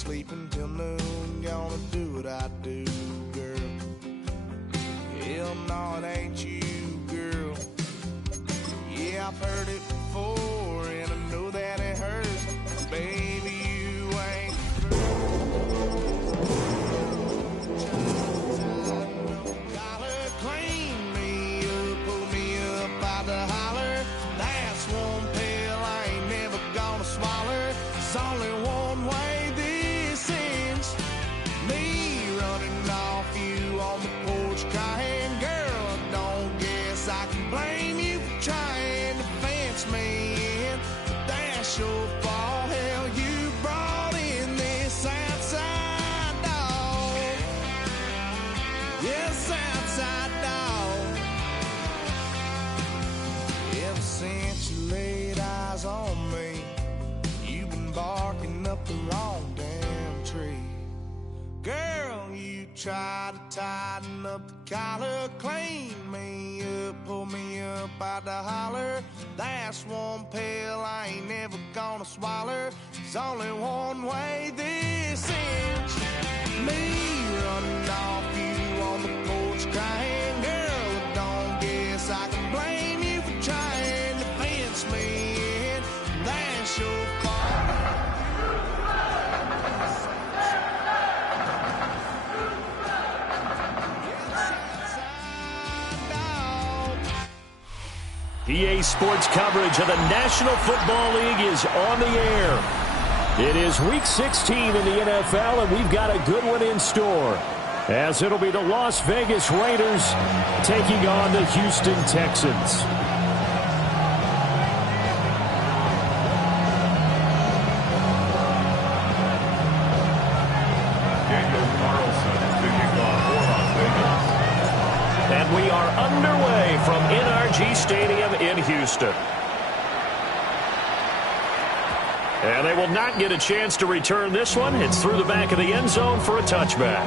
sleeping till noon, gonna do what I do, girl. Hell no, it ain't you, girl. Yeah, I've heard it before, and I know that it hurts. Baby, you ain't collar, clean me up, pull me up by the holler. That's one pill I ain't never gonna swallow. There's only one way this ends. Me running off you on the porch crying. Girl, I don't guess I can blame you for trying to fence me in. But that's your fault. Hell, you brought in this outside dog. Yes, outside dog. Ever since you laid eyes on me, you've been barking up the wrong damn tree. Girl, you try to tighten up the collar, clean me up, pull me up by the holler. That's one pill I ain't never gonna swallow. There's only one way this ends. Me running off you on the porch crying. Girl, I don't guess I can blame you for trying to fence me in. That's your fault. EA Sports coverage of the National Football League is on the air. It is Week 16 in the NFL, and we've got a good one in store, as it'll be the Las Vegas Raiders taking on the Houston Texans. And we are underway from NRG Stadium in Houston. And they will not get a chance to return this one. It's through the back of the end zone for a touchback.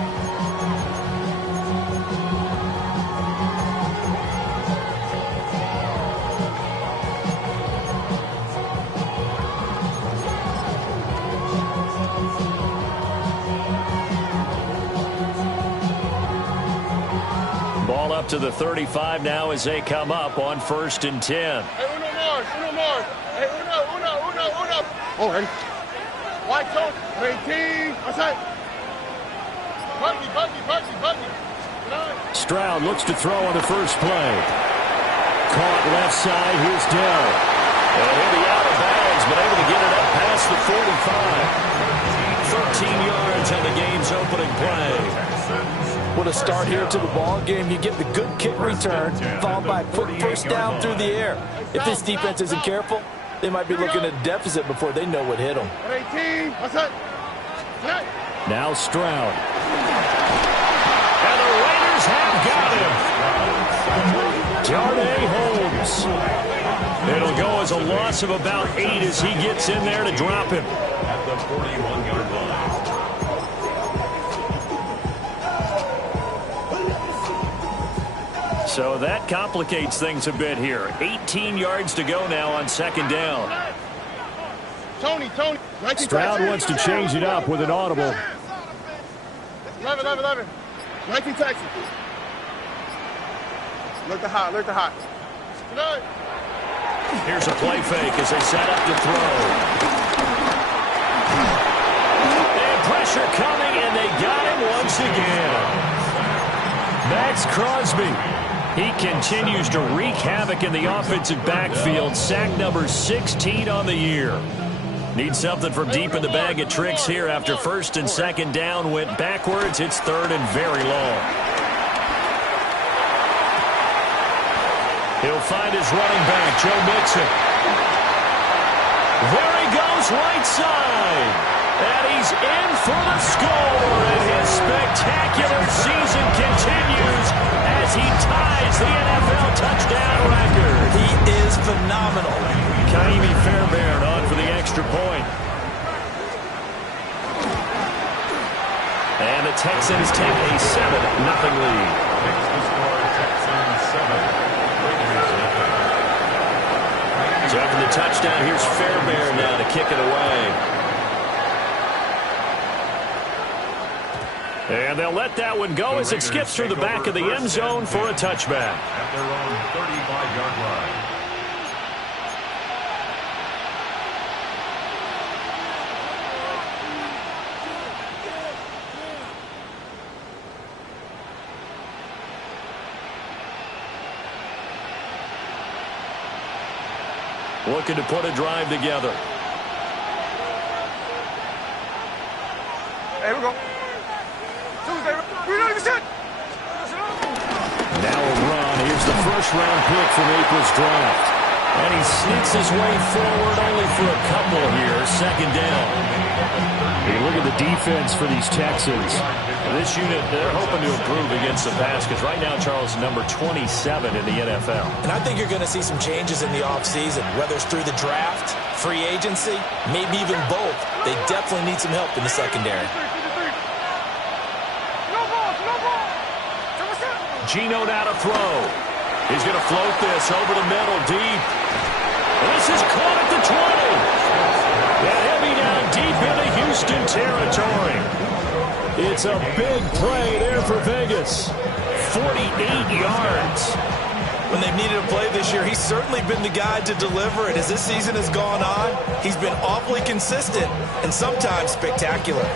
Ball up to the 35 now as they come up on 1st and 10. Hey, uno more. Hey, uno. Oh, ready? White coat, 18. Outside. Buggy. Stroud looks to throw on the first play. Caught left side. Here's Dell. And he'll be out of bounds, but able to get it up past the 45. 13 yards on the game's opening play. What a start here to the ball game. You get the good kick return, followed by a quick first down through the air. If this defense isn't careful, they might be looking at a deficit before they know what hit them. 18. Outside. Now Stroud. And the Raiders have got him. Darnay Holmes. It'll go as a loss of about 8 as he gets in there to drop him. At the 41-yard line. So that complicates things a bit here. 18 yards to go now on 2nd down. Tony. Stroud wants to change it up with an audible. 11. 19 Texas. Look the hot. Here's a play fake as they set up to throw. And pressure coming, and they got him once again. Max Crosby. He continues to wreak havoc in the offensive backfield. Sack number 16 on the year. Need something from deep in the bag of tricks here after 1st and 2nd down went backwards. It's 3rd and very long. He'll find his running back, Joe Mixon. There he goes, right side. And he's in for the score. And his spectacular season continues as he ties the NFL touchdown record. He is phenomenal. Kaimi Fairbairn on for the extra point. And the Texans take a 7-0 lead. So after the touchdown, here's Fairbairn now to kick it away. And they'll let that one go as it skips through the back of the end zone for a touchback. At their own 35-yard line. Looking to put a drive together. There we go. Now a run. Here's the first-round pick from April's draft. And he sneaks his way forward only for a couple here. Second down. Hey, look at the defense for these Texans. This unit, they're hoping to improve against the pass because right now, Charles, number 27 in the NFL. And I think you're going to see some changes in the offseason, whether it's through the draft, free agency, maybe even both. They definitely need some help in the secondary. Geno now to throw. He's going to float this over the middle deep. This is caught at the 20. And he'll be down deep into Houston territory. It's a big play there for Vegas. 48 yards. When they've needed a play this year, he's certainly been the guy to deliver it. As this season has gone on, he's been awfully consistent and sometimes spectacular.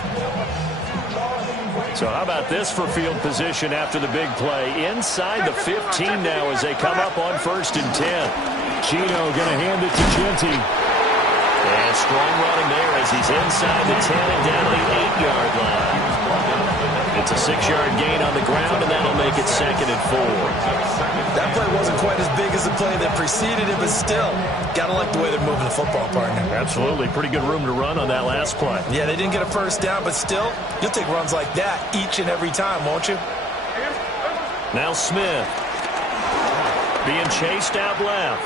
So how about this for field position after the big play? Inside the 15 now as they come up on 1st and 10. Geno going to hand it to Genty. And strong running there as he's inside the 10 and down the 8-yard line. It's a 6-yard gain on the ground, and that'll make it 2nd and 4. That play wasn't quite as big as the play that preceded it, but still, got to like the way they're moving the football, partner. Absolutely. Pretty good room to run on that last play. Yeah, they didn't get a first down, but still, you'll take runs like that each and every time, won't you? Now Smith. Being chased out left.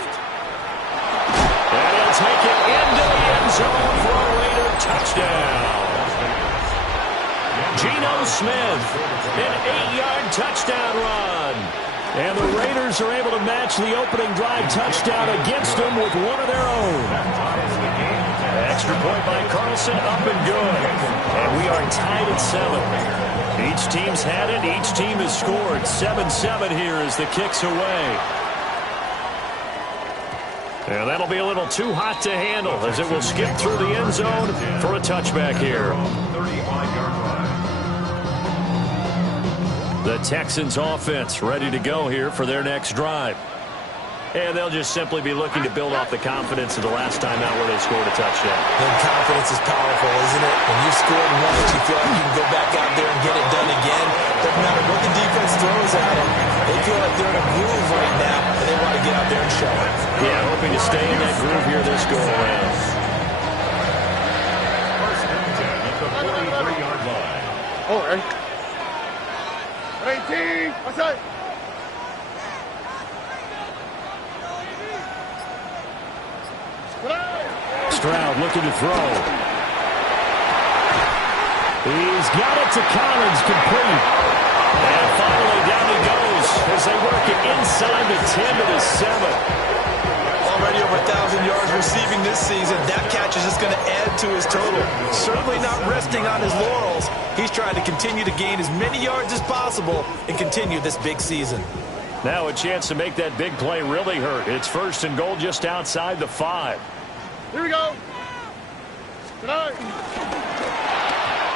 And he'll take it into the end zone for a Raider touchdown. Geno Smith, an 8-yard touchdown run. And the Raiders are able to match the opening drive touchdown against them with one of their own. Extra point by Carlson, up and good. And we are tied at 7. Each team's had it. Each team has scored. 7-7 here as the kick's away. And that'll be a little too hot to handle as it will skip through the end zone for a touchback here. 35-yard line. The Texans offense ready to go here for their next drive. And they'll just simply be looking to build off the confidence of the last time out where they scored a touchdown. And confidence is powerful, isn't it? When you've scored once, you feel like you can go back out there and get it done again. Doesn't matter what the defense throws at them. They feel like they're in a groove right now, and they want to get out there and show it. Yeah, hoping to stay in that groove here this go-around. 1st and 10 at the 43-yard line. Oh, right. 18. Outside. Stroud looking to throw. He's got it to Collins, complete. And finally down he goes as they work it inside the 10 to the 7. Already over 1,000 yards receiving this season. That catch is just going to add to his total. Certainly not resting on his laurels. He's trying to continue to gain as many yards as possible and continue this big season. Now a chance to make that big play really hurt. It's 1st and goal just outside the 5. Here we go. Tonight.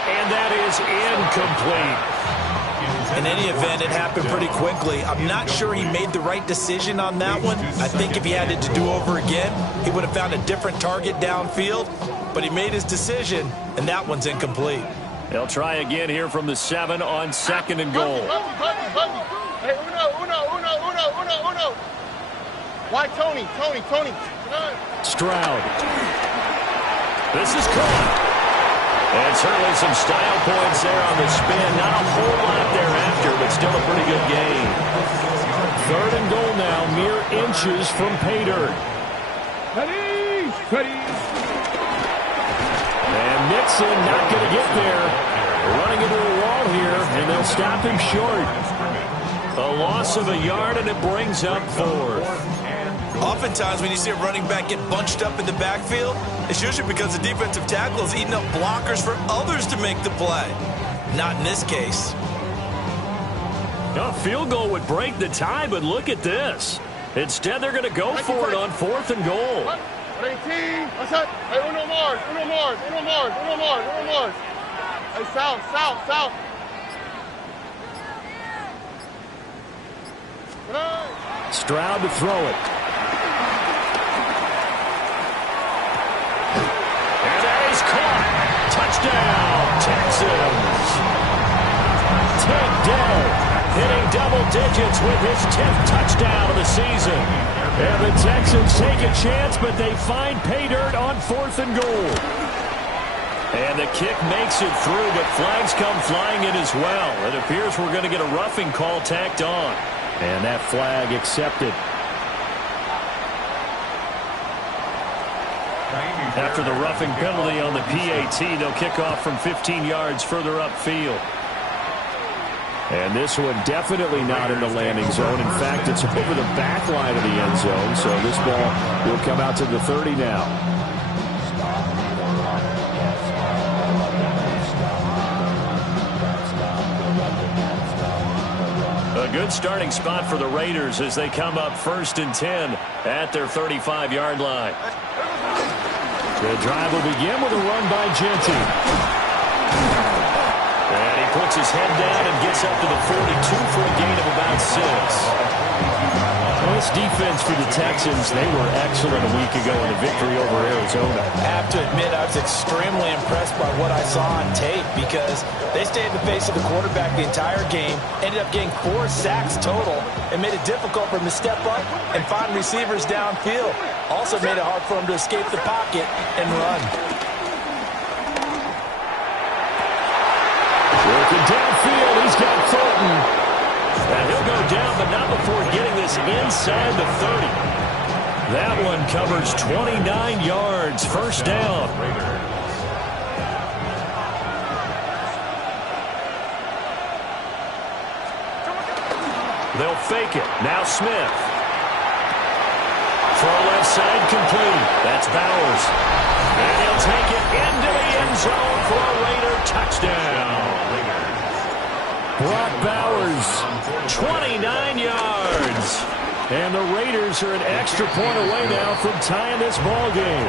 And that is incomplete. In any event, it happened pretty quickly. I'm not sure he made the right decision on that one. I think if he had it to do over again, he would have found a different target downfield. But he made his decision, and that one's incomplete. They'll try again here from the 7 on 2nd and goal. Hey, uno. Why Tony? Stroud. This is caught. And certainly some style points there on the spin. Not a whole lot thereafter, but still a pretty good gain. 3rd and goal now, mere inches from pay dirt. And Nixon not going to get there. Running into a wall here, and they'll stop him short. A loss of a yard, and it brings up 4th. Oftentimes when you see a running back get bunched up in the backfield, it's usually because the defensive tackle is eating up blockers for others to make the play. Not in this case. A field goal would break the tie, but look at this. Instead, they're going to go for it on 4th and goal. 18. What's that? Hey, uno more. Hey, south. Stroud to throw it. And that is caught. Touchdown, Texans. Tank Dell hitting double digits with his 10th touchdown of the season. And the Texans take a chance, but they find pay dirt on 4th and goal. And the kick makes it through, but flags come flying in as well. It appears we're going to get a roughing call tacked on. And that flag accepted. After the roughing penalty on the PAT, they'll kick off from 15 yards further upfield. And this one definitely not in the landing zone. In fact, it's over the back line of the end zone, so this ball will come out to the 30 now. A good starting spot for the Raiders as they come up 1st and 10 at their 35-yard line. The drive will begin with a run by Genty. And he puts his head down and gets up to the 42 for a gain of about 6. Well, this defense for the Texans, they were excellent a week ago in the victory over Arizona. I have to admit, I was extremely impressed by what I saw on tape because they stayed in the face of the quarterback the entire game, ended up getting 4 sacks total, and made it difficult for him to step up and find receivers downfield. Also made it hard for him to escape the pocket and run. Working downfield, he's got Thornton. And he'll go down, but not before getting this inside the 30. That one covers 29 yards, 1st down. They'll fake it. Now Smith. Throw left side complete. That's Bowers. And he'll take it into the end zone for a Raider touchdown. Brock Bowers, 29 yards. And the Raiders are an extra point away now from tying this ball game.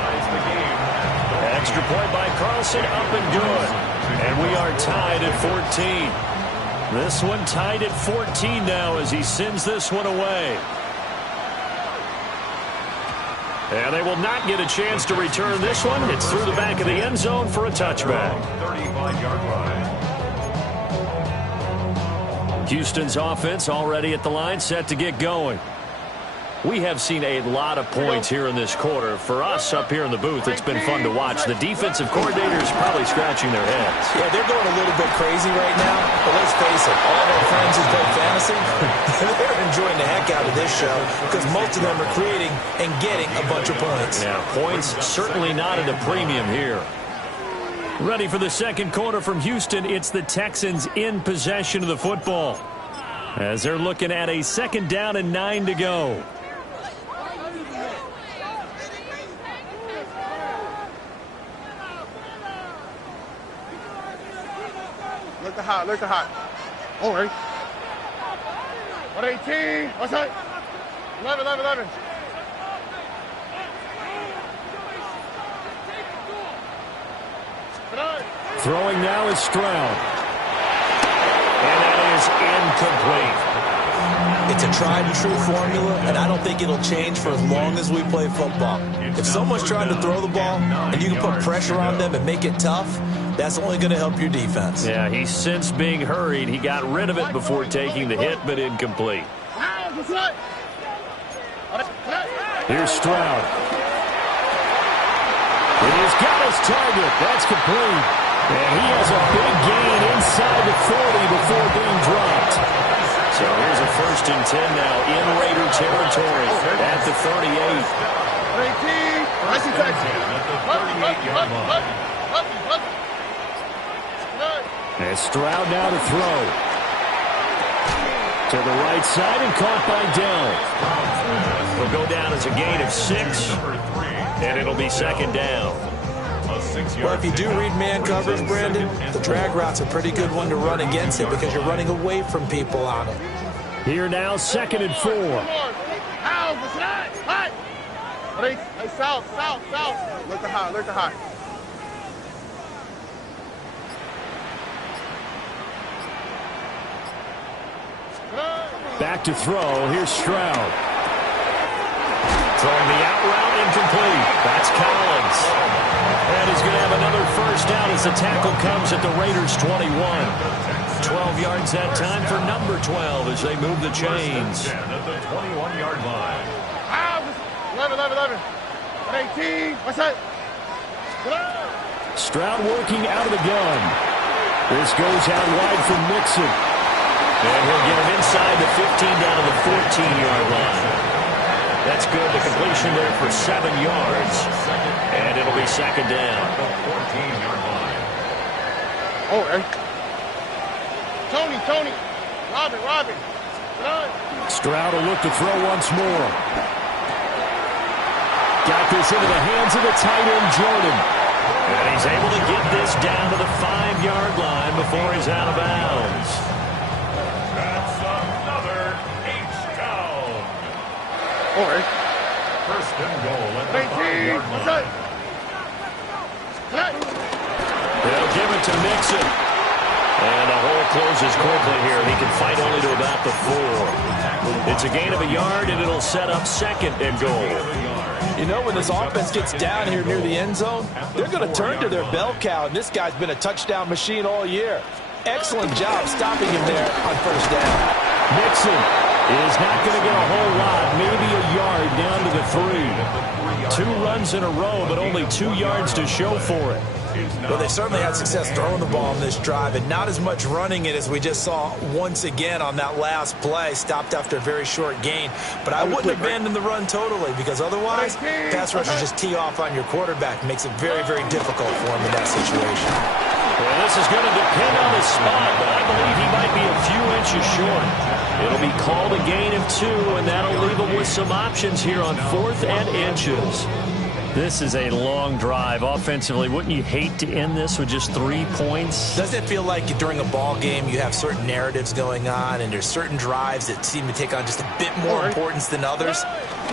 Extra point by Carlson, up and good. And we are tied at 14. This one tied at 14 now as he sends this one away. And they will not get a chance to return this one. It's through the back of the end zone for a touchback. 35-yard line. Houston's offense already at the line, set to get going. We have seen a lot of points here in this quarter. For us up here in the booth, it's been fun to watch. The defensive coordinators probably scratching their heads. Yeah, they're going a little bit crazy right now, but let's face it, all of our friends who play fantasy, they're enjoying the heck out of this show because most of them are creating and getting a bunch of points. Yeah, points certainly not at a premium here. Ready for the second quarter from Houston. It's the Texans in possession of the football as they're looking at a 2nd down and 9 to go. Look the hot. All right. 118. What's that? 11. Throwing now is Stroud. And that is incomplete. It's a tried and true formula, and I don't think it'll change for as long as we play football. If someone's trying to throw the ball and you can put pressure on them and make it tough, that's only going to help your defense. Yeah, he sensed being hurried. He got rid of it before taking the hit, but incomplete. Here's Stroud. And he's got his target. That's complete. And he has a big gain inside the 40 before being dropped. So here's a 1st and 10 now in Raider territory at the 38. 18. And Stroud now to throw. To the right side and caught by Dell. It'll go down as a gain of 6. And it'll be 2nd down. Well, if you do read man coverage, Brandon, the drag route's a pretty good one to run against it because you're running away from people on it. Here now, 2nd and 4. Hey, south. Look at high. Back to throw. Here's Stroud. Throwing the out route incomplete. That's Collins. And he's going to have another first down as the tackle comes at the Raiders' 21. 12 yards that time for number 12 as they move the chains. At the 21-yard line. 11. 18. What's that? Stroud working out of the gun. This goes out wide for Mixon. And he'll get him inside the 15 down to the 14-yard line. That's good. The completion there for 7 yards. And it'll be 2nd down. 14-yard line. Oh, hey. Tony. Robin. Stroud will look to throw once more. Got this into the hands of the tight end, Jordan. And he's able to get this down to the 5-yard line before he's out of bounds. That's another H-down. Oh, hey. First and goal at the 5-yard line. They'll give it to Mixon. And the hole closes quickly here. He can fight only to about the 4. It's a gain of a yard, and it'll set up 2nd and goal. You know, when this offense gets down here near the end zone, they're going to turn to their bell cow, and this guy's been a touchdown machine all year. Excellent job stopping him there on first down. Mixon is not going to get a whole lot, maybe a yard down to the 3. 2 runs in a row, but only 2 yards to show for it. Well, they certainly had success throwing the ball on this drive and not as much running it as we just saw once again on that last play. Stopped after a very short gain. But I wouldn't abandon the run totally because otherwise pass rushers just tee off on your quarterback. Makes it very, very difficult for him in that situation. Well, this is going to depend on the spot, but I believe he might be a few inches short. It'll be called a gain of 2, and that'll leave him with some options here on 4th and inches. This is a long drive offensively. Wouldn't you hate to end this with just 3 points? Doesn't it feel like during a ball game you have certain narratives going on and there's certain drives that seem to take on just a bit more importance than others?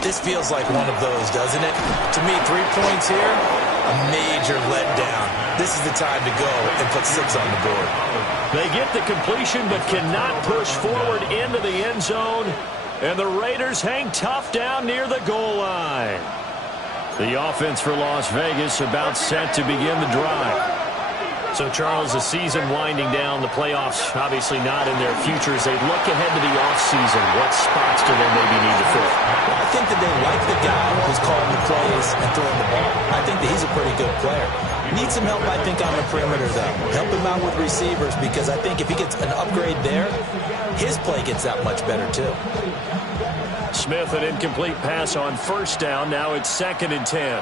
This feels like one of those, doesn't it? To me, 3 points here, a major letdown. This is the time to go and put 6 on the board. They get the completion but cannot push forward into the end zone. And the Raiders hang tough down near the goal line. The offense for Las Vegas about set to begin the drive. So, Charles, the season winding down, the playoffs obviously not in their future. As they look ahead to the offseason, what spots do they maybe need to fill? Well, I think that they like the guy who's calling the plays and throwing the ball. I think that he's a pretty good player. Needs some help, I think, on the perimeter, though. Help him out with receivers because I think if he gets an upgrade there, his play gets that much better, too. Smith, an incomplete pass on first down. Now it's 2nd and 10.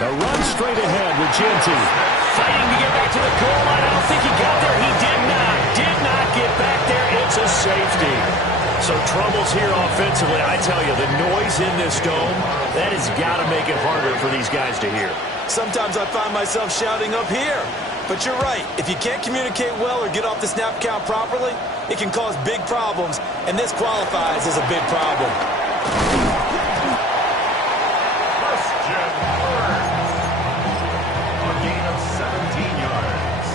A run straight ahead with Genty. Fighting to get back to the goal line. I don't think he got there. He did not get back there. It's a safety. So troubles here offensively. I tell you, the noise in this dome, that has got to make it harder for these guys to hear. Sometimes I find myself shouting up here. But you're right. If you can't communicate well or get off the snap count properly, it can cause big problems, and this qualifies as a big problem. Christian Bird. A gain of 17 yards.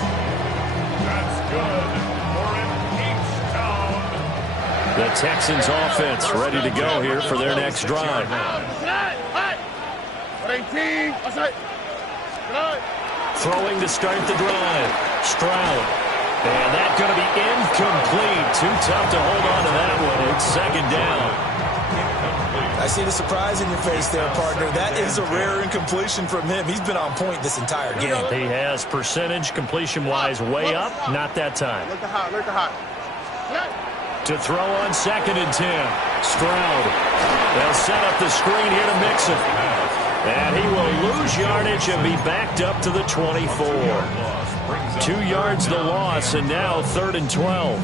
That's good for an H-down. The Texans offense ready to go here for their next drive. 18. What's that? Throwing to start the drive. Stroud. And that's going to be incomplete. Too tough to hold on to that one. It's 2nd down. I see the surprise in your face there, partner. That is a rare incompletion from him. He's been on point this entire game. He has percentage completion-wise way up. Not that time. Look at hot. To throw on 2nd and 10. Stroud. They'll set up the screen here to Mixon. And he will lose yardage and be backed up to the 24. 2 yards the loss, and now 3rd and 12.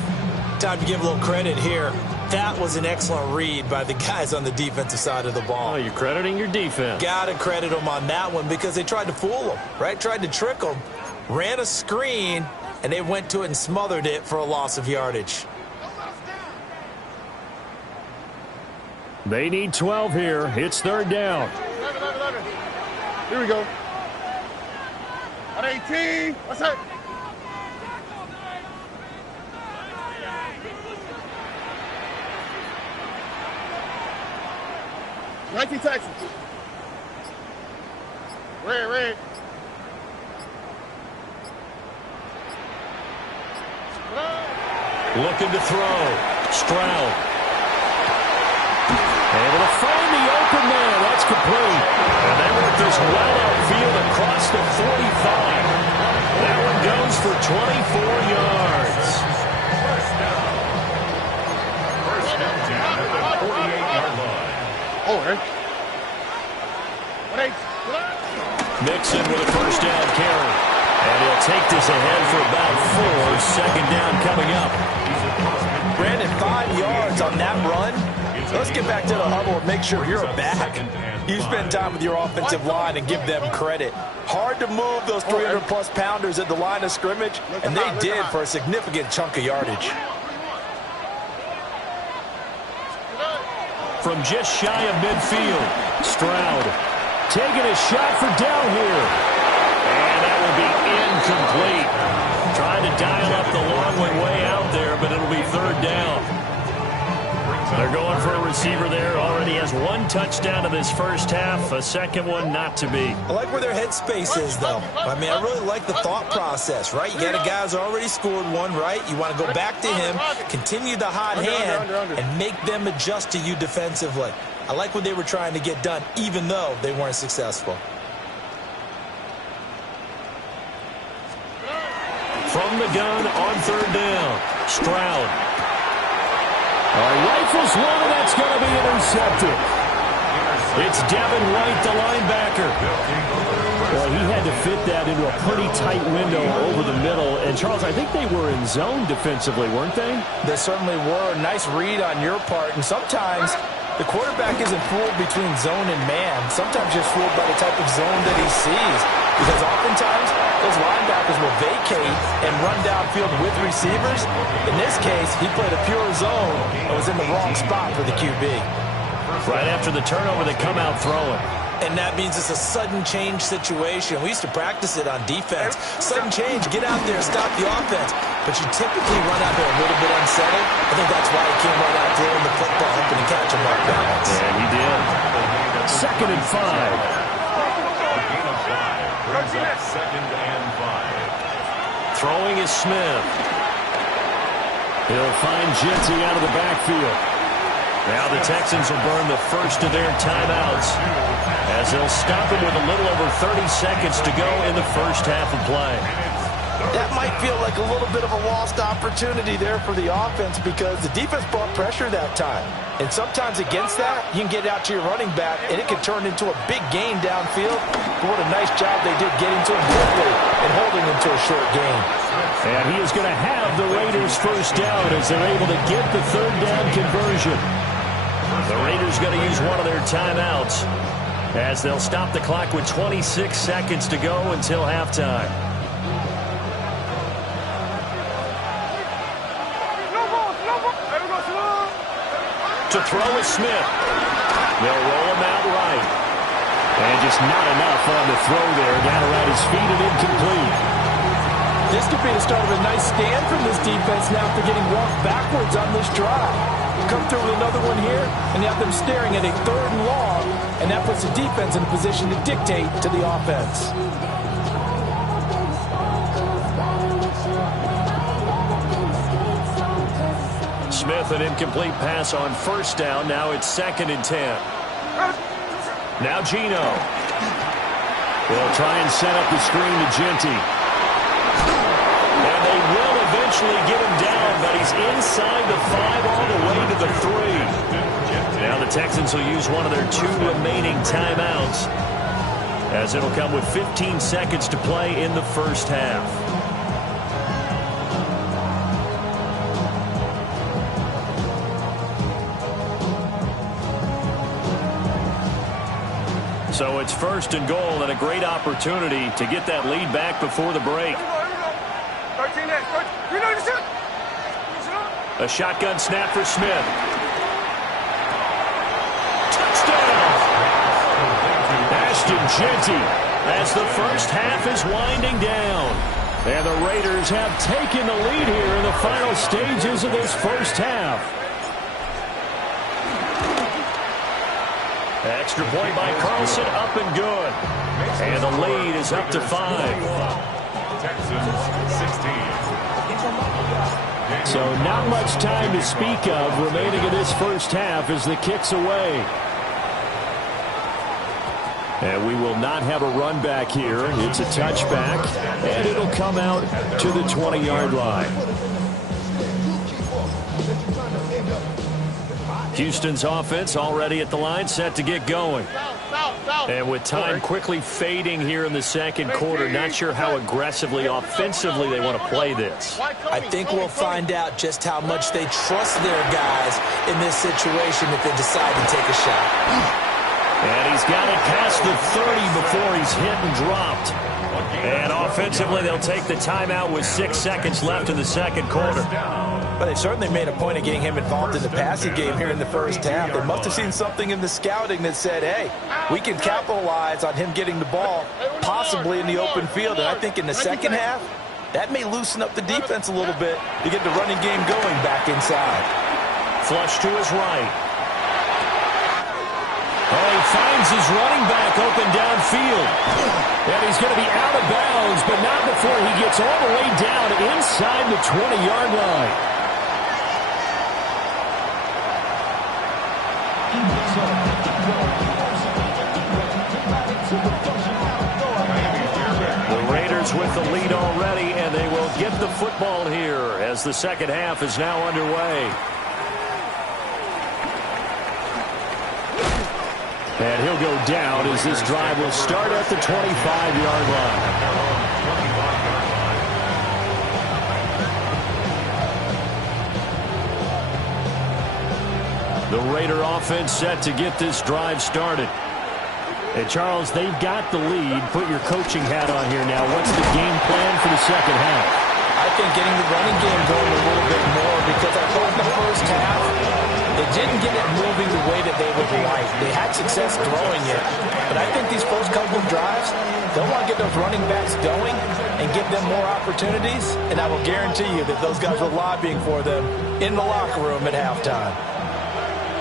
time to give a little credit here. That was an excellent read by the guys on the defensive side of the ball. Oh, you're crediting your defense. Got to credit them on that one because they tried to fool them, right? Tried to trick them, ran a screen, and they went to it and smothered it for a loss of yardage. They need 12 here. It's third down. 11. Here we go. At 18. What's that? Texas. Red. Looking to throw. Stroud. Able to find the open man. That's complete. And they work this well outfield across the 45. That one goes for 24 yards. First down at the 48-yard line. Oh, right. Mixon with a first down carry. And he'll take this ahead for about 4. Second down coming up. Brandon, 5 yards on that run. Let's get back to the huddle and make sure you're back. You spend time with your offensive line and give them credit. Hard to move those 300-plus pounders at the line of scrimmage, and they did for a significant chunk of yardage. From just shy of midfield, Stroud taking a shot for down here. And that will be incomplete. Trying to dial up the long one way out there, but it'll be third down. They're going for a receiver there. Already has 1 touchdown in this first half. A second one not to be. I like where their headspace is, though. I mean, I really like the thought process, right? You got a guy who's already scored one, right? You want to go back to him, continue the hot hand, and make them adjust to you defensively. I like what they were trying to get done, even though they weren't successful. From the gun on third down, Stroud. Rifles one, and that's going to be intercepted. It's Devin White, the linebacker. Well, he had to fit that into a pretty tight window over the middle. And, Charles, I think they were in zone defensively, weren't they? They certainly were. Nice read on your part. And sometimes the quarterback isn't fooled between zone and man. Sometimes just fooled by the type of zone that he sees. Because oftentimes those linebackers will vacate and run downfield with receivers. In this case, he played a pure zone and was in the wrong spot for the QB. Right after the turnover, they come out throwing. And that means it's a sudden change situation. We used to practice it on defense. Sudden change, get out there, stop the offense. But you typically run out there a little bit unsettled. I think that's why he came right out throwing the football, hoping to catch him off balance. And he did. 2nd and 5. Brings up 2nd and 5. Throwing is Smith. He'll find Jeanty out of the backfield. Now the Texans will burn the first of their timeouts as they'll stop him with a little over 30 seconds to go in the first half of play. That might feel like a little bit of a lost opportunity there for the offense because the defense brought pressure that time. And sometimes against that, you can get out to your running back, and it can turn into a big gain downfield. But what a nice job they did getting to him quickly and holding him to a short gain. And he is going to have the Raiders first down as they're able to get the third down conversion. The Raiders going to use one of their timeouts as they'll stop the clock with 26 seconds to go until halftime. To throw is Smith. They'll roll him out right. And just not enough on the throw there. Got around his feet and incomplete. This could be the start of a nice stand from this defense now after getting walked backwards on this drive. Come through with another one here, and you have them staring at a 3rd and long, and that puts the defense in a position to dictate to the offense. Smith, an incomplete pass on first down. Now it's 2nd and 10. Now Geno. They'll try and set up the screen to Jeanty. And they will eventually get him down, but he's inside the 5 all the way to the 3. Now the Texans will use one of their 2 remaining timeouts as it'll come with 15 seconds to play in the first half. So it's 1st and goal and a great opportunity to get that lead back before the break. A shotgun snap for Smith. Touchdown! Ashton Jeanty as the first half is winding down. And the Raiders have taken the lead here in the final stages of this first half. Extra point by Carlson, up and good. And the lead is up to 5. Texans 16. So not much time to speak of remaining in this first half as the kick's away. And we will not have a run back here. It's a touchback, and it'll come out to the 20-yard line. Houston's offense already at the line, set to get going. And with time quickly fading here in the second quarter, not sure how aggressively, offensively they want to play this. I think we'll find out just how much they trust their guys in this situation if they decide to take a shot. And he's got it past the 30 before he's hit and dropped. And offensively, they'll take the timeout with 6 seconds left in the second quarter. But they certainly made a point of getting him involved in the passing game here in the first half. They must have seen something in the scouting that said, hey, we can capitalize on him getting the ball possibly in the open field. And I think in the second half, that may loosen up the defense a little bit to get the running game going back inside. Flush to his right. Oh, he finds his running back open downfield. And he's going to be out of bounds, but not before he gets all the way down inside the 20-yard line. The Raiders with the lead already, and they will get the football here as the second half is now underway. And he'll go down as this drive will start at the 25-yard line. The Raider offense set to get this drive started. And Charles, they've got the lead. Put your coaching hat on here now. What's the game plan for the second half? I think getting the running game going a little bit more, because I thought in the first half, they didn't get it moving the way that they would like. They had success throwing it, but I think these first couple of drives, they'll want to get those running backs going and give them more opportunities, and I will guarantee you that those guys were lobbying for them in the locker room at halftime.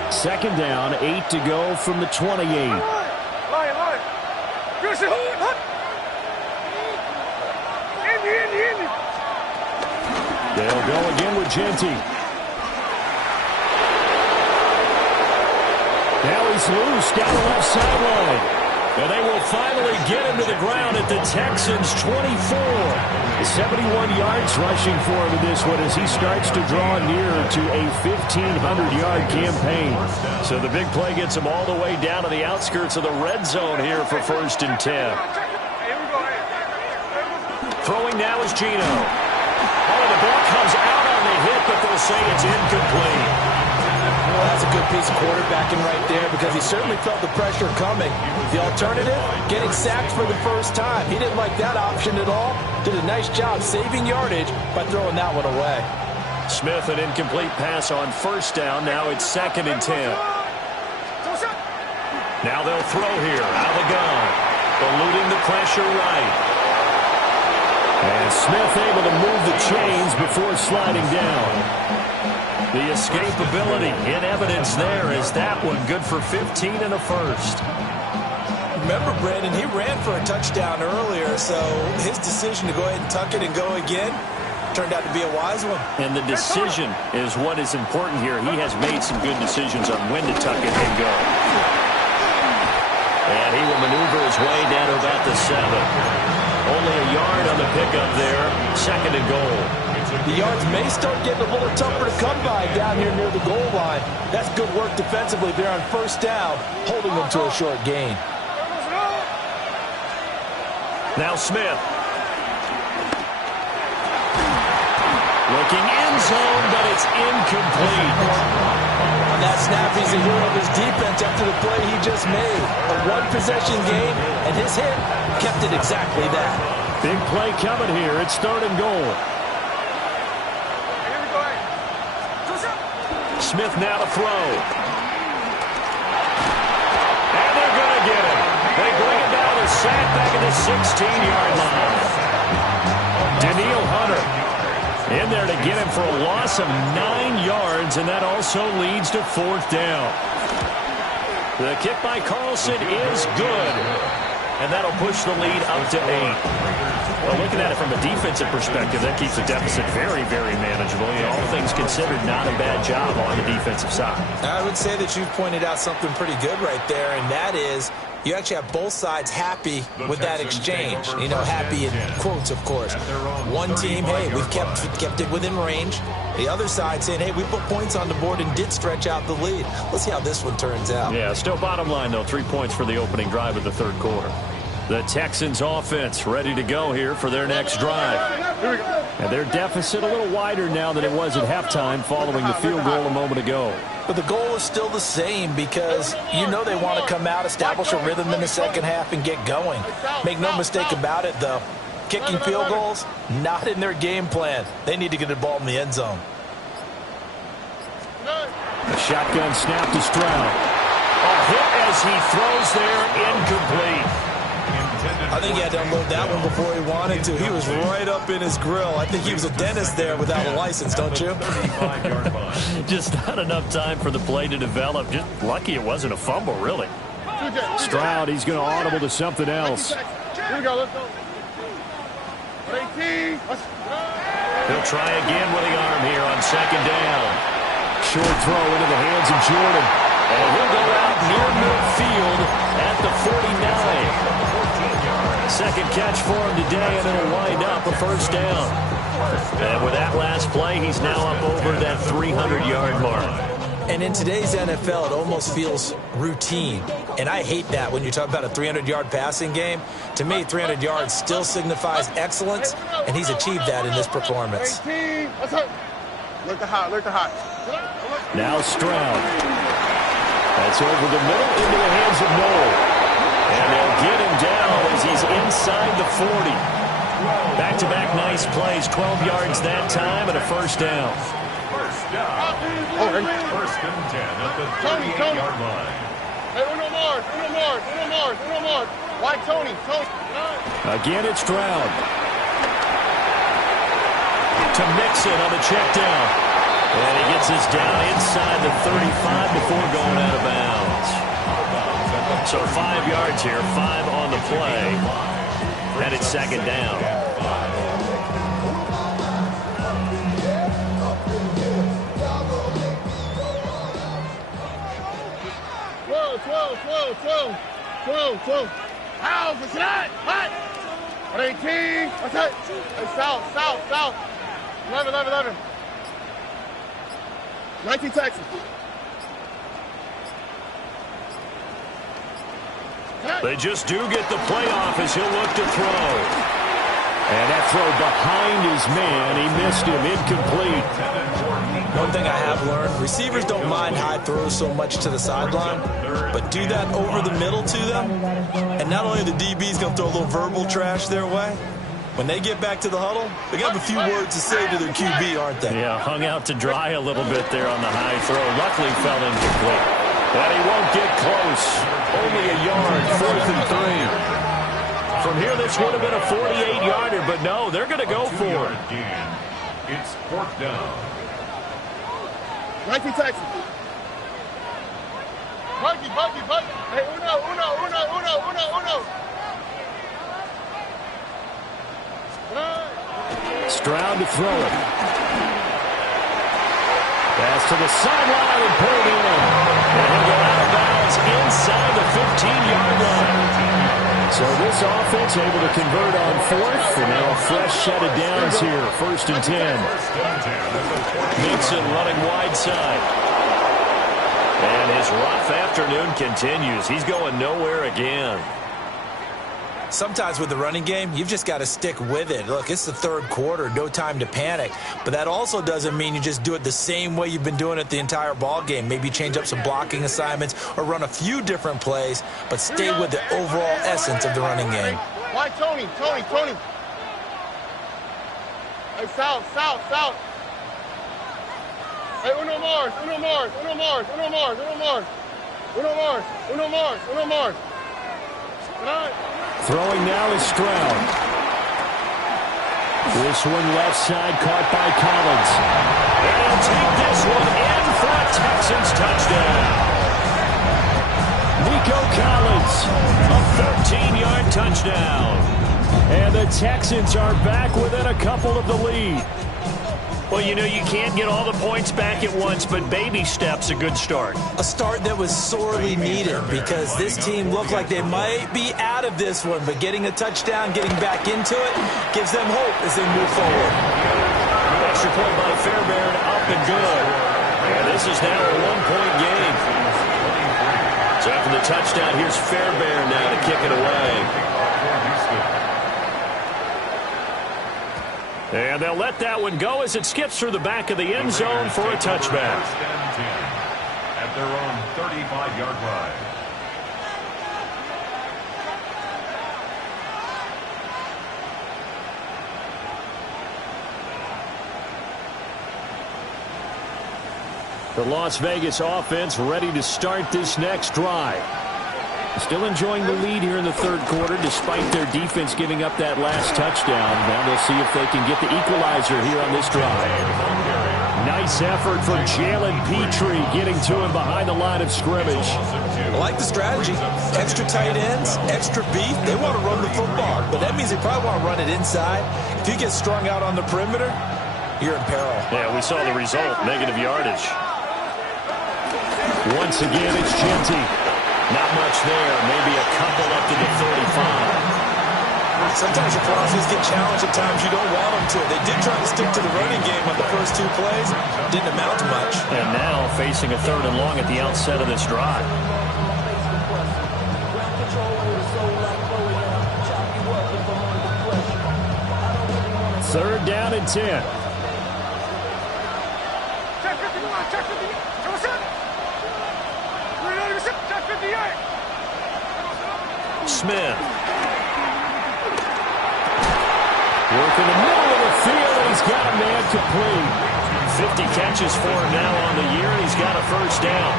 Second down, 8 to go from the 28. They'll go again with Jeanty. Now he's loose down the left sideline. And they will finally get him to the ground at the Texans' 24. 71 yards rushing for him in this one as he starts to draw nearer to a 1,500-yard campaign. So the big play gets him all the way down to the outskirts of the red zone here for 1st and 10. Throwing now is Gino. Oh, the ball comes out on the hit, but they'll say it's incomplete. Well, that's a good piece of quarterbacking right there, because he certainly felt the pressure coming. The alternative, getting sacked for the first time. He didn't like that option at all. Did a nice job saving yardage by throwing that one away. Smith, an incomplete pass on 1st down. Now it's 2nd and 10. Now they'll throw here out of the gun. Eluding the pressure right. And Smith able to move the chains before sliding down. The escapability in evidence there is that one good for 15 and a first. Remember, Brandon, he ran for a touchdown earlier, so his decision to go ahead and tuck it and go again turned out to be a wise one. And the decision is what is important here. He has made some good decisions on when to tuck it and go. And he will maneuver his way down to about the 7. Only a yard on the pickup there. 2nd and goal. The yards may start getting a little tougher to come by down here near the goal line. That's good work defensively there on 1st down, holding them to a short gain. Now Smith. Looking end zone, but it's incomplete. On that snap, he's the hero of his defense after the play he just made. A one-possession game, and his hit kept it exactly that. Big play coming here. It's 3rd and goal. Smith now to throw. And they're going to get him. They bring him down to sack back at the 16-yard line. Daniil Hunter in there to get him for a loss of 9 yards, and that also leads to 4th down. The kick by Carlson is good, and that'll push the lead up to 8. Well, looking at it from a defensive perspective, that keeps the deficit very, very manageable. You know, all things considered, not a bad job on the defensive side. I would say that you've pointed out something pretty good right there, and that is you actually have both sides happy with that exchange. You know, happy in quotes, of course. One team, hey, we've kept it within range. The other side saying, hey, we put points on the board and did stretch out the lead. Let's see how this one turns out. Yeah, still bottom line, though, 3 points for the opening drive of the 3rd quarter. The Texans offense ready to go here for their next drive. And their deficit a little wider now than it was at halftime following the field goal a moment ago. But the goal is still the same because you know they want to come out, establish a rhythm in the second half, and get going. Make no mistake about it, though. Kicking field goals, not in their game plan. They need to get the ball in the end zone. A shotgun snap to Stroud. A hit as he throws there, incomplete. I think he had to unload that one before he wanted to. He was right up in his grill. I think he was a dentist there without a license, don't you? Just not enough time for the play to develop. Just lucky it wasn't a fumble, really. Stroud, he's going to audible to something else. Here we go, let's go. 18. He'll try again with the arm here on 2nd down. Short throw into the hands of Jordan. And he'll go out near midfield at the 49. Second catch for him today, and it'll wind up a 1st down. And with that last play, he's now up over that 300-yard mark. And in today's NFL, it almost feels routine. And I hate that when you talk about a 300-yard passing game. To me, 300 yards still signifies excellence, and he's achieved that in this performance. 18. Let's go. Look the hot, look the hot. Now Stroud. That's over the middle into the hands of Noel. And they'll get him down as he's inside the 40. Back-to-back nice plays, 12 yards that time, and a 1st down. First and 10 at the 38-yard line. Hey, uno more. Why Tony? Again, it's Stroud. To Mixon on the check down. And he gets us down inside the 35 before going out of bounds. So 5 yards here, 5 on the play. And it's 2nd down. 12. House, it's not. Hot. 18. What's that? Hey, south. 11. 19 Texas. They just do get the playoff as he'll look to throw. And that throw behind his man, he missed him, incomplete. One thing I have learned, receivers don't mind high throws so much to the sideline, but do that over the middle to them, and not only the DB's going to throw a little verbal trash their way, when they get back to the huddle, they got a few words to say to their QB, aren't they? Yeah, hung out to dry a little bit there on the high throw. Luckily fell incomplete. And he won't get close. Only a yard, 4th and 3. From here, this would have been a 48-yarder, but no, they're going to go for it. It's 4th down. 19 Texas. Buggy. Hey, uno. Stroud to throw it. Pass to the sideline and pulled in. And he'll go out of bounds inside the 15-yard line. So this offense able to convert on 4th, and now a fresh set of downs here, 1st and 10. Mixon running wide side. And his rough afternoon continues. He's going nowhere again. Sometimes with the running game, you've just got to stick with it. Look, it's the third quarter, no time to panic. But that also doesn't mean you just do it the same way you've been doing it the entire ball game. Maybe change up some blocking assignments or run a few different plays, but stay with the overall essence of the running game. Why, Tony? Hey, south. Hey, uno Mars. Throwing now is Stroud. This one left side caught by Collins. And he'll take this one in for a Texans touchdown. Nico Collins, a 13-yard touchdown. And the Texans are back within a couple of the lead. Well, you know, you can't get all the points back at once, but baby steps, a good start. A start that was sorely needed because this team looked like they might be out of this one, but getting a touchdown, getting back into it, gives them hope as they move forward. Extra point by Fairbairn, up and good. And this is now a one-point game. So after the touchdown, here's Fairbairn now to kick it away. And they'll let that one go as it skips through the back of the end zone for a touchback. At their own 35-yard line. The Las Vegas offense ready to start this next drive. Still enjoying the lead here in the third quarter despite their defense giving up that last touchdown. Now they'll see if they can get the equalizer here on this drive. Nice effort from Jalen Petrie getting to him behind the line of scrimmage. I like the strategy. Extra tight ends, extra beef. They want to run the football, but that means they probably want to run it inside. If you get strung out on the perimeter, you're in peril. Yeah, we saw the result, negative yardage. Once again, it's Genty. Not much there, maybe a couple up to the 35. Sometimes your crosses get challenged at times you don't want them to. They did try to stick to the running game on the first two plays. Didn't amount to much. And now facing a third and long at the outset of this drive. Third down and 10. Smith. Working the middle of the field, and he's got a man complete. 50 catches for him now on the year, and he's got a first down.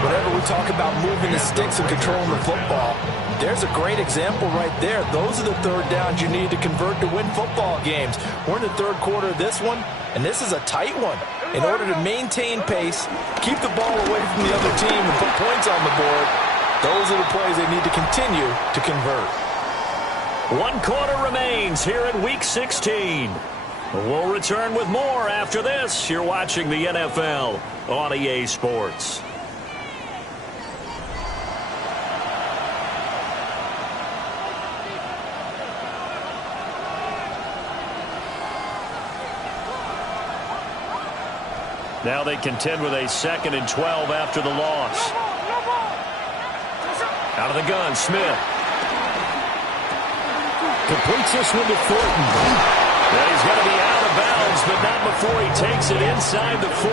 Whenever we talk about moving the sticks and controlling the football, there's a great example right there. Those are the third downs you need to convert to win football games. We're in the third quarter of this one, and this is a tight one. In order to maintain pace, keep the ball away from the other team, and put points on the board, those are the plays they need to continue to convert. 1 quarter remains here in Week 16. We'll return with more after this. You're watching the NFL on EA Sports. Now they contend with a 2nd and 12 after the loss. Out of the gun, Smith. Completes this one to Thornton. Well, he's going to be out of bounds, but not before he takes it inside the 40.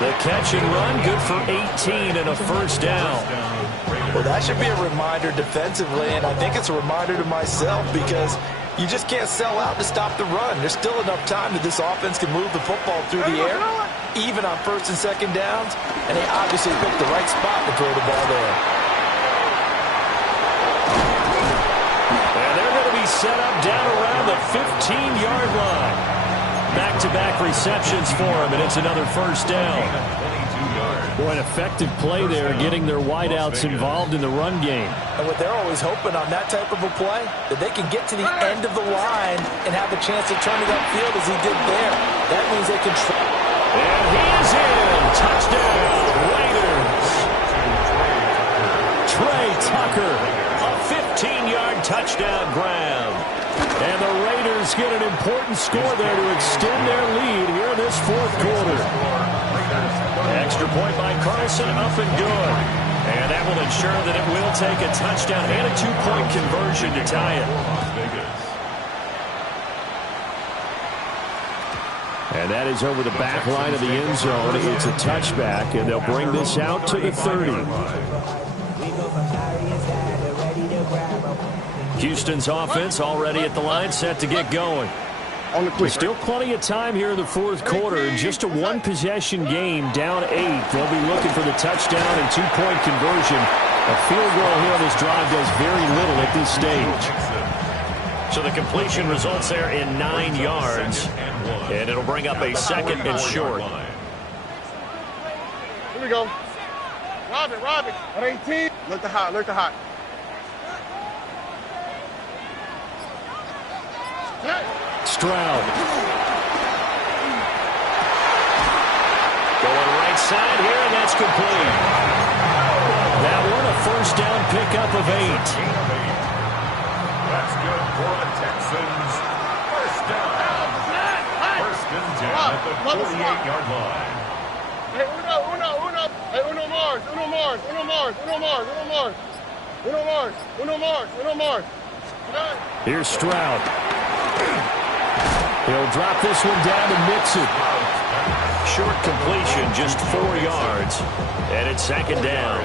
The catch and run, good for 18 and a first down. Well, that should be a reminder defensively, and I think it's a reminder to myself because you just can't sell out to stop the run. There's still enough time that this offense can move the football through the air, even on 1st and 2nd downs, and they obviously picked the right spot to throw the ball there. And they're going to be set up down around the 15-yard line. Back-to-back receptions for him, and it's another first down. Boy, an effective play there, getting their wideouts involved in the run game. And what they're always hoping on that type of a play, that they can get to the end of the line and have a chance to turn it upfield as he did there. That means they can try. And he is in. Touchdown, Raiders. Trey Tucker, a 15-yard touchdown grab. And the Raiders get an important score there to extend their lead here in this 4th quarter. Extra point by Carlson, up and good. And that will ensure that it will take a touchdown and a two-point conversion to tie it. And that is over the back line of the end zone. It's a touchback, and they'll bring this out to the 30. Houston's offense already at the line, set to get going. Still plenty of time here in the fourth quarter. Just a one-possession game, down 8. They'll be looking for the touchdown and two-point conversion. A field goal here on this drive does very little at this stage. So the completion results there in 9 yards, and it'll bring up a second and short. Here we go. Rob it. At 18. Look to hot. Stroud. Going right side here, and that's complete. That one a first down pickup of 8. That's good for the Texans. First down. First and 10 at the 48-yard line. Hey, uno. Hey, uno Mars. Here's Stroud. He'll drop this one down and mix it. Short completion, just 4 yards. And it's second down.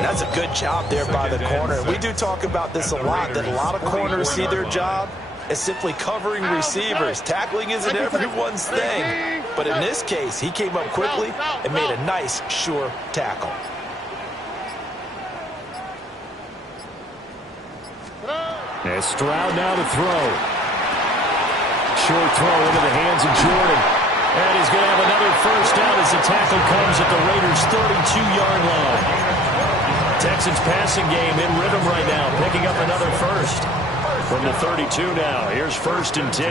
That's a good job there by the corner. We do talk about this a lot, that a lot of corners see their job as simply covering receivers. Tackling isn't everyone's thing. But in this case, he came up quickly and made a nice, sure tackle. As Stroud now to throw. Short throw into the hands of Jordan. And he's going to have another first down as the tackle comes at the Raiders' 32-yard line. Texans passing game in rhythm right now, picking up another first. From the 32 now, here's first and 10.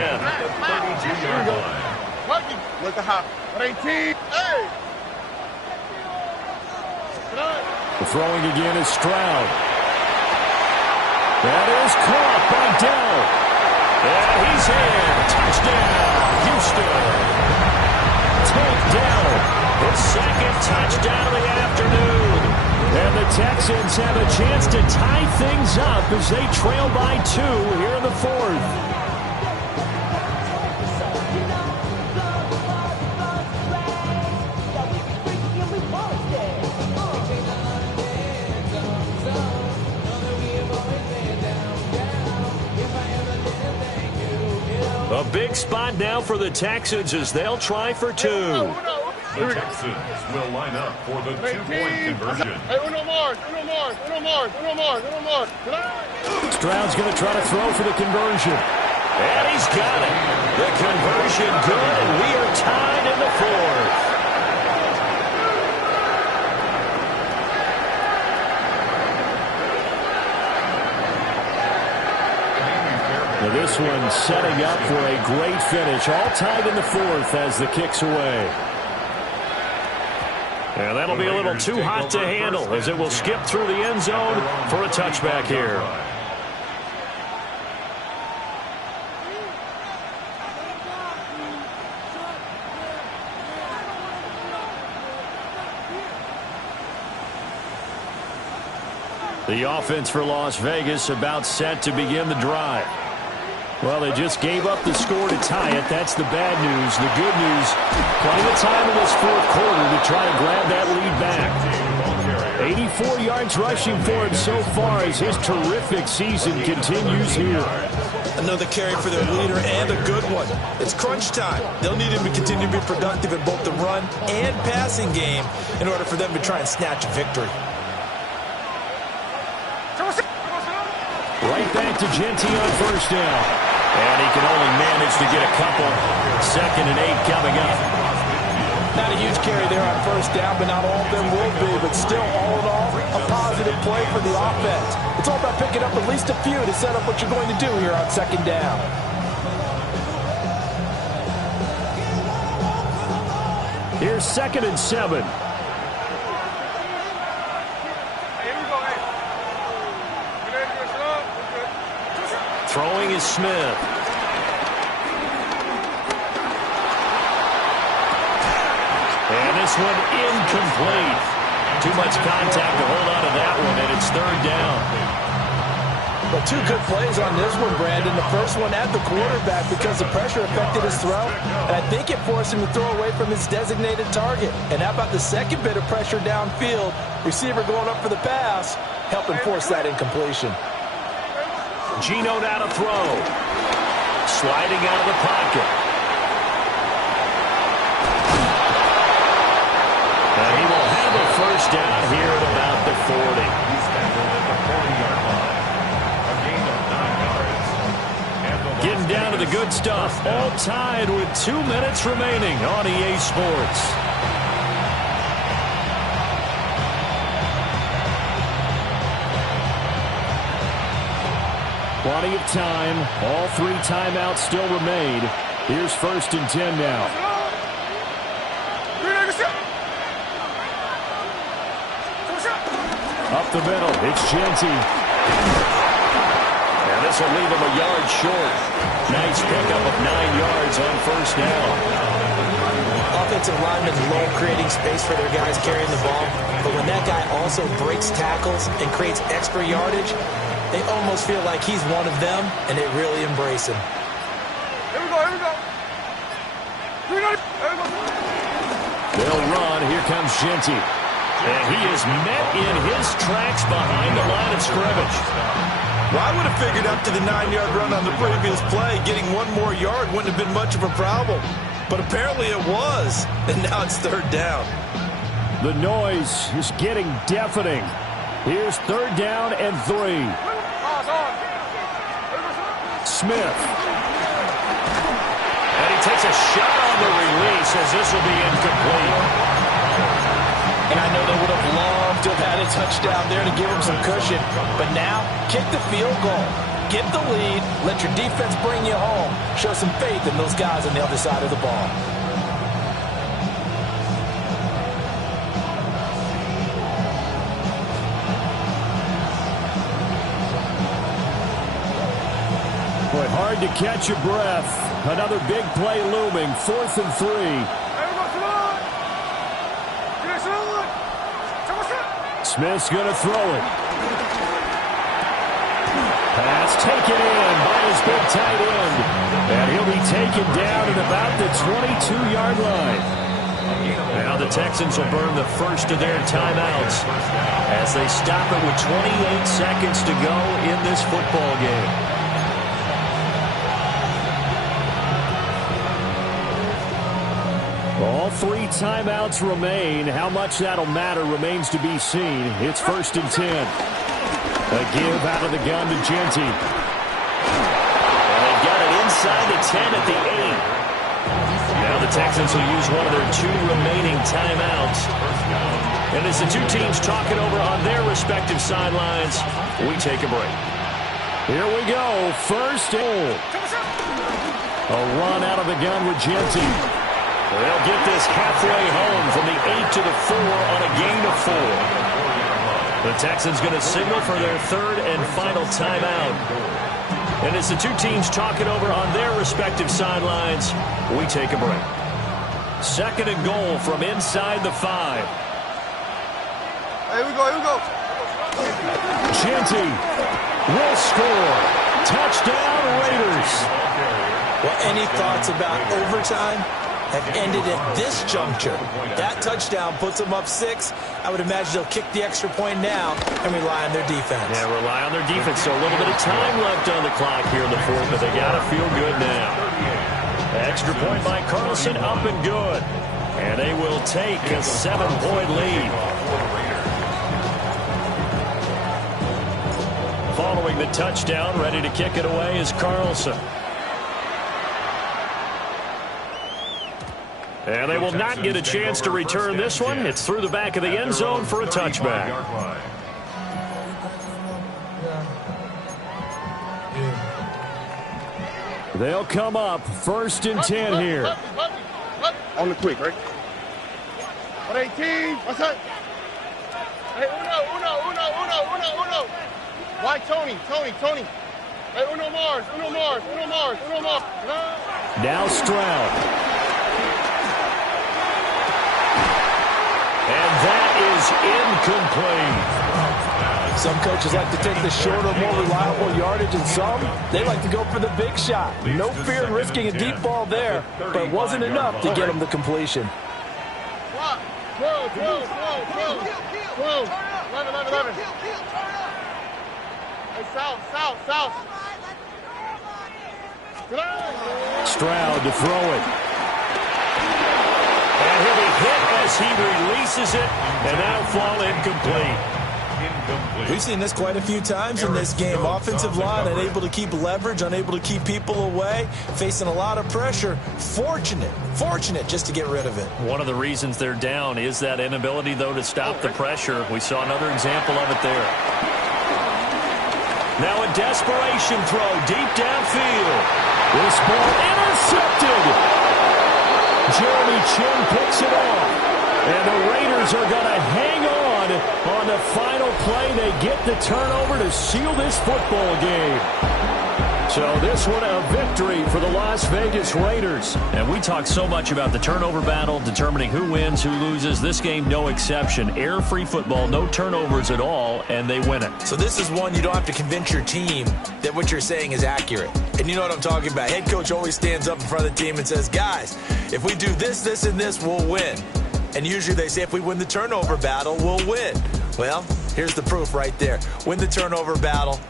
Look at hop. At 18. Hey! Throwing again is Stroud. That is caught by Dell. And he's in. Touchdown, Houston. Take Dell. His second touchdown of the afternoon. And the Texans have a chance to tie things up as they trail by 2 here in the fourth. A big spot now for the Texans as they'll try for 2. The Texans will line up for the two-point conversion. Hey, uno Mars. Stroud's going to try to throw for the conversion. And he's got it. The conversion good, and we are tied in the fourth. Now this one setting up for a great finish. All tied in the fourth as the kick's away. And that'll be a little too hot to handle as it will skip through the end zone for a touchback here. The offense for Las Vegas about set to begin the drive. Well, they just gave up the score to tie it. That's the bad news. The good news, plenty of time in this fourth quarter to try and grab that lead back. 84 yards rushing for him so far as his terrific season continues here. Another carry for their leader and a good one. It's crunch time. They'll need him to continue to be productive in both the run and passing game in order for them to try and snatch a victory. Right back to Genty on first down. And he can only manage to get a couple. Second and 8 coming up. Not a huge carry there on first down, but not all of them will be. But still, all in all, a positive play for the offense. It's all about picking up at least a few to set up what you're going to do here on second down. Here's second and 7. Throwing is Smith. And this one incomplete. Too much contact to hold on to that one, and it's third down. Well, two good plays on this one, Brandon. The first one at the quarterback because the pressure affected his throw, and I think it forced him to throw away from his designated target. And how about the second bit of pressure downfield? Receiver going up for the pass, helping force that incompletion. Geno now to throw. Sliding out of the pocket. And he will have a first down here at about the 40. He's tackled at the 40-yard line. A gain of 9 yards. And the Getting down to the good stuff. All tied with 2 minutes remaining on EA Sports. Plenty of time. All 3 timeouts still remain. Here's 1st and 10 now. Up the middle. It's Genty. And this will leave him a yard short. Nice pickup of 9 yards on first down. Offensive linemen love creating space for their guys carrying the ball, but when that guy also breaks tackles and creates extra yardage, they almost feel like he's one of them, and they really embrace him. Here we go, here we go. Here we go. They'll run. Here comes Genty. And he is met in his tracks behind the line of scrimmage. Well, I would have figured up to the 9-yard run on the previous play. Getting 1 more yard wouldn't have been much of a problem. But apparently it was. And now it's third down. The noise is getting deafening. Here's 3rd down and 3. Smith. And he takes a shot on the release as this will be incomplete. And I know they would have loved to have had a touchdown there to give them some cushion. But now, kick the field goal. Get the lead. Let your defense bring you home. Show some faith in those guys on the other side of the ball. Boy, hard to catch your breath. Another big play looming. 4th and 3. Smith's going to throw it. Pass taken in by his big tight end. And he'll be taken down at about the 22-yard line. Now the Texans will burn the first of their timeouts as they stop it with 28 seconds to go in this football game. All 3 timeouts remain. How much that'll matter remains to be seen. It's 1st and 10. A give out of the gun to Genty. And they've got it inside the 10 at the 8. Now the Texans will use one of their 2 remaining timeouts. And as the 2 teams talk it over on their respective sidelines, we take a break. Here we go. 1st and 10. A run out of the gun with Genty. They'll get this halfway home from the 8 to the 4 on a gain of 4. The Texans going to signal for their 3rd and final timeout. And as the 2 teams talk it over on their respective sidelines, we take a break. 2nd and goal from inside the 5. Here we go, here we go. Genty will score. Touchdown, Raiders. Well, any thoughts about overtime? Have ended at this juncture. That touchdown puts them up 6. I would imagine they'll kick the extra point now and rely on their defense. Yeah, rely on their defense. So a little bit of time left on the clock here in the 4th, but they got to feel good now. Extra point by Carlson, up and good. And they will take a 7-point lead. Following the touchdown, ready to kick it away is Carlson. And they will not get a chance to return this one. It's through the back of the end zone for a touchback. They'll come up 1st and 10 here. On the quick, right? 18. What's that? Hey, uno. Why Tony? Hey, uno Mars. Now Stroud. And that is incomplete. Some coaches like to take the shorter, more reliable yardage, and some, they like to go for the big shot. No fear in risking a deep ball there, but it wasn't enough to get him the completion. Whoa. 11. Hey, south. Stroud to throw it. And he'll be hit as he releases it, and that'll fall incomplete. We've seen this quite a few times in this game. Offensive line unable to keep leverage, unable to keep people away, facing a lot of pressure. Fortunate just to get rid of it. One of the reasons they're down is that inability, though, to stop the pressure. We saw another example of it there. Now a desperation throw deep downfield. This ball intercepted. Jeremy Chin picks it off. And the Raiders are going to hang on the final play. They get the turnover to seal this football game. So this one a victory for the Las Vegas Raiders. And we talk so much about the turnover battle, determining who wins, who loses. This game, no exception. Error-free football, no turnovers at all, and they win it. So this is one you don't have to convince your team that what you're saying is accurate. And you know what I'm talking about. Head coach always stands up in front of the team and says, guys, if we do this, this, and this, we'll win. And usually they say if we win the turnover battle, we'll win. Well, here's the proof right there. Win the turnover battle,